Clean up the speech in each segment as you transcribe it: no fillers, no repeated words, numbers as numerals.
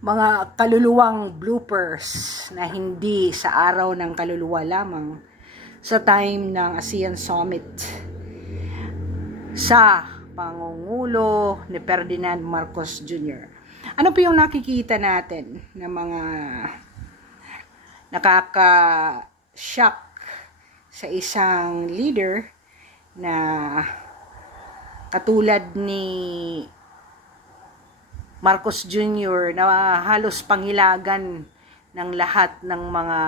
mga kaluluwang bloopers na hindi sa araw ng kaluluwa lamang sa time ng ASEAN Summit sa pangungulo ni Ferdinand Marcos Jr. Ano po yung nakikita natin na mga nakaka-shock sa isang leader na katulad ni Marcos Jr. na halos panghilagan ng lahat ng mga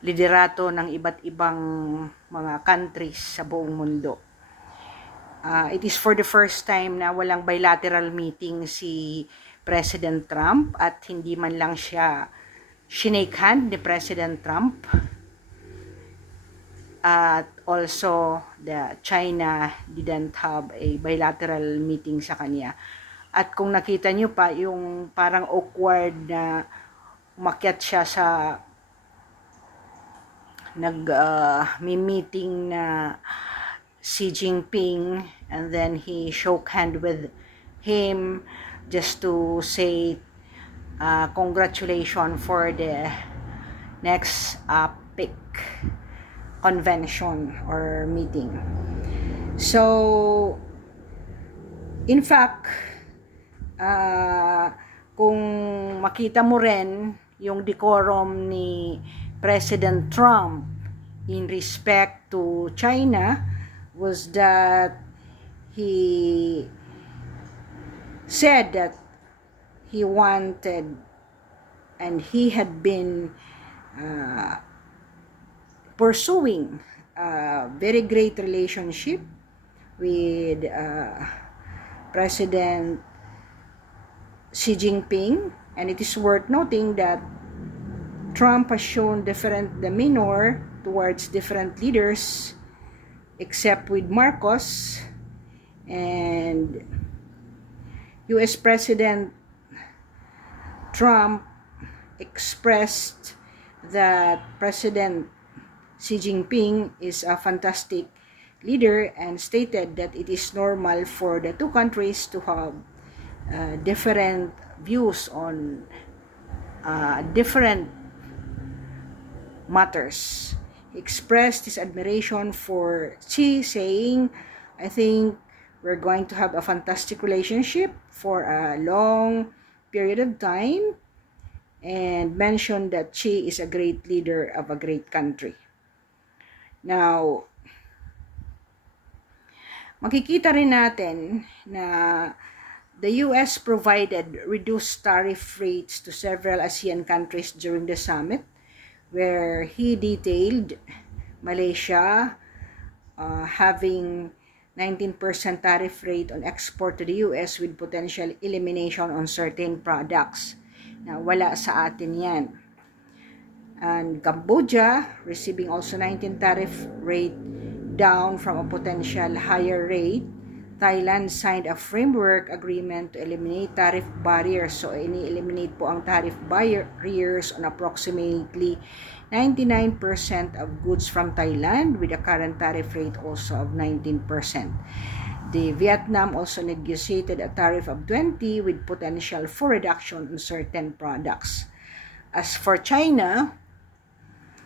liderato ng iba't ibang mga countries sa buong mundo. It is for the first time na walang bilateral meeting si President Trump at hindi man lang siya shinake hand ni President Trump. At also, China didn't have a bilateral meeting sa kanya. At kung nakita nyo pa, yung parang awkward na umakyat siya sa meeting na Xi Jinping, and then he shook hand with him just to say congratulations for the next APEC convention or meeting. So, in fact, kung makita mo rin yung decorum ni President Trump in respect to China was that he said that he wanted and he had been pursuing a very great relationship with President Xi Jinping, and it is worth noting that Trump has shown different demeanor towards different leaders except with Marcos, and US President Trump expressed that President Xi Jinping is a fantastic leader and stated that it is normal for the two countries to have different views on different matters. He expressed his admiration for Xi, saying, "I think we're going to have a fantastic relationship for a long period of time," and mentioned that Xi is a great leader of a great country. Now, makikita rin natin na the US provided reduced tariff rates to several ASEAN countries during the summit, where he detailed Malaysia having 19% tariff rate on export to the US with potential elimination on certain products. Na wala sa atin yan. And Cambodia receiving also 19 tariff rate down from a potential higher rate. Thailand signed a framework agreement to eliminate tariff barriers. So, ini-eliminate po ang tariff barriers on approximately 99% of goods from Thailand with a current tariff rate also of 19%. The Vietnam also negotiated a tariff of 20% with potential for reduction on certain products. As for China,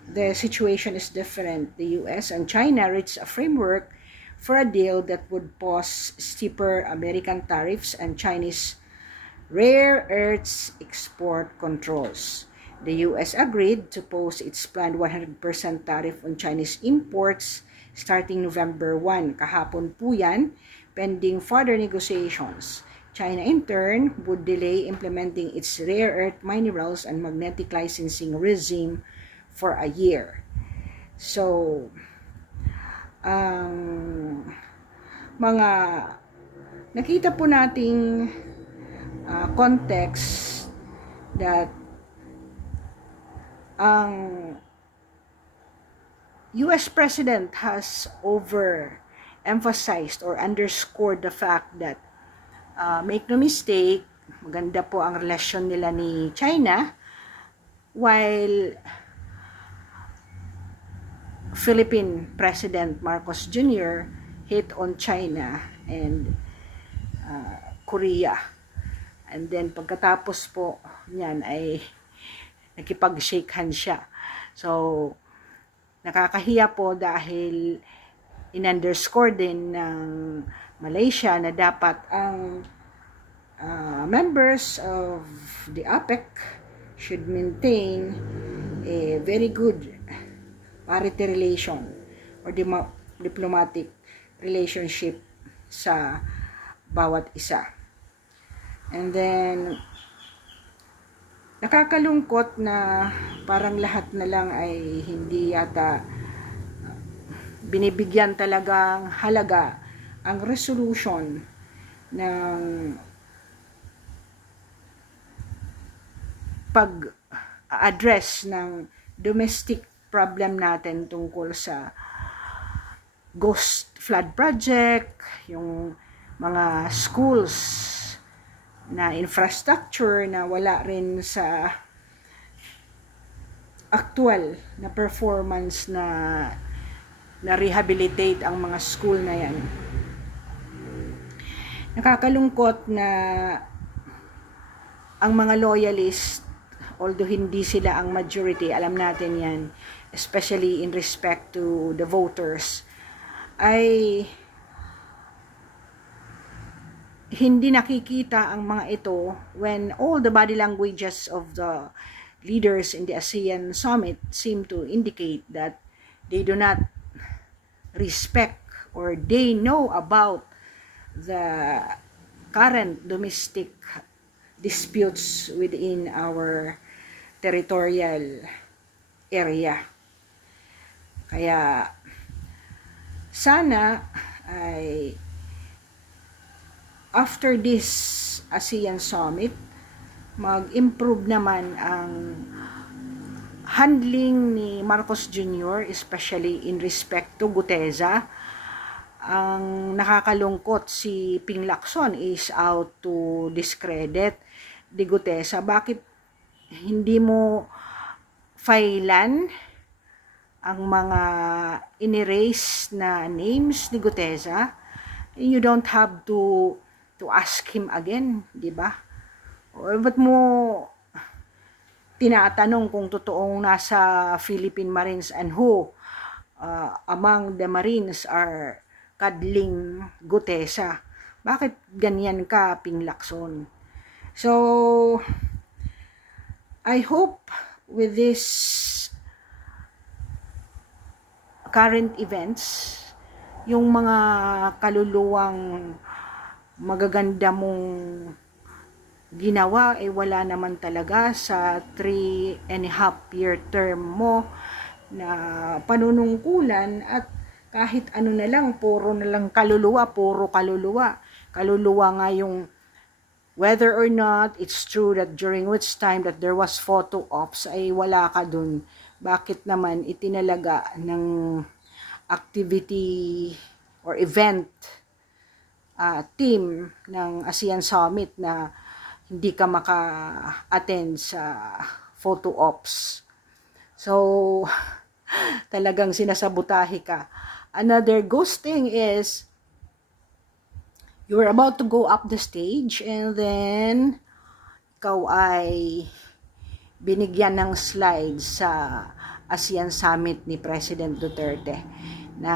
the situation is different. The US and China reached a framework for a deal that would pause steeper American tariffs and Chinese rare earths export controls. The US agreed to pause its planned 100% tariff on Chinese imports starting November 1. Kahapon po yan, pending further negotiations. China in turn would delay implementing its rare earth minerals and magnetic licensing regime for a year. So, mga nakita po nating context that ang US President has overemphasized or underscored the fact that make no mistake, maganda po ang relasyon nila ni China, while Philippine President Marcos Jr. hit on China and Korea. And then pagkatapos po niyan ay nakipag-shake hand siya. So nakakahiya po dahil in-underscore din ng Malaysia na dapat ang members of the APEC should maintain a very good parity relation or diplomatic relationship sa bawat isa. And then nakakalungkot na parang lahat na lang ay hindi yata binibigyan talagang halaga ang resolution ng pag-address ng domestic problem natin tungkol sa ghost flood project, yung mga schools na infrastructure na wala rin sa actual na performance na rehabilitate ang mga school na yan. Nakakalungkot na ang mga loyalist, although hindi sila ang majority, alam natin yan, especially in respect to the voters, ay hindi nakikita ang mga ito when all the body languages of the leaders in the ASEAN summit seem to indicate that they do not respect or they know about the current domestic disputes within our territorial area. Kaya sana ay after this ASEAN summit, mag-improve naman ang handling ni Marcos Jr., especially in respect to Guteza. Ang nakakalungkot, si Ping Lacson is out to discredit di Guteza. Bakit hindi mo filean ang mga in-erase na names ni Guteza? You don't have to ask him again, di ba? O ba't mo tinatanong kung totoong nasa Philippine Marines and who among the Marines are cuddling Guteza? Bakit ganyan ka, Ping Lacson? So, I hope with this current events, yung mga kaluluwang magaganda mong ginawa, wala naman talaga sa 3.5-year term mo na panunungkulan, at kahit ano na lang, puro na lang kaluluwa, puro kaluluwa. Kaluluwa nga yung whether or not it's true that during which time that there was photo ops ay wala ka dun. Bakit naman itinalaga ng activity or event team ng ASEAN Summit na hindi ka maka-attend sa photo ops? So, talagang sinasabotahe ka. Another ghosting is you were about to go up the stage and then ikaw ay binigyan ng slides sa ASEAN Summit ni President Duterte na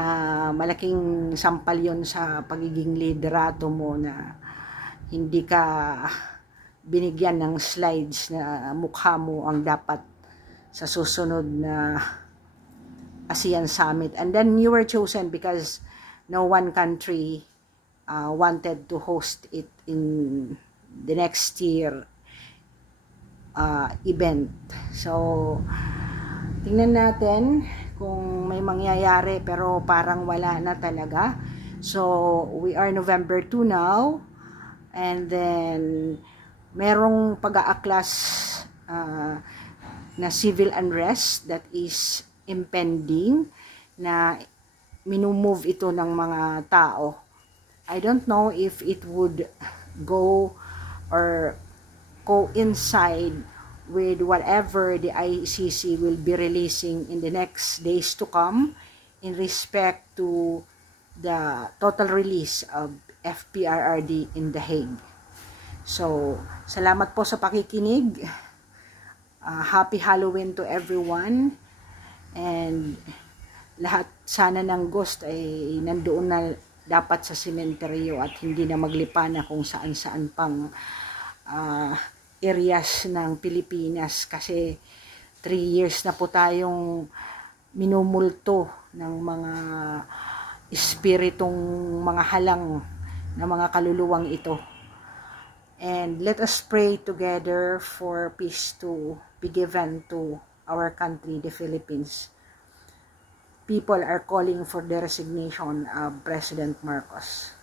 malaking sampal yon sa pagiging liderato mo na hindi ka binigyan ng slides na mukha mo ang dapat sa susunod na ASEAN Summit. And then you were chosen because no one country wanted to host it in the next year event. So, tingnan natin kung may mangyayari, pero parang wala na talaga. So, we are November 2 now, and then merong pag-aaklas na civil unrest that is impending, na minumove ito ng mga tao. I don't know if it would go or coincide with whatever the ICC will be releasing in the next days to come in respect to the total release of FPRRD in The Hague. So, salamat po sa pakikinig. Happy Halloween to everyone. And lahat sana ng ghost ay nandoon na dapat sa sementeryo at hindi na maglipa na kung saan-saan pang areas ng Pilipinas, kasi 3 years na po tayong minumulto ng mga espiritong mga halang na mga kaluluwang ito. And let us pray together for peace to be given to our country, the Philippines. People are calling for the resignation of President Marcos.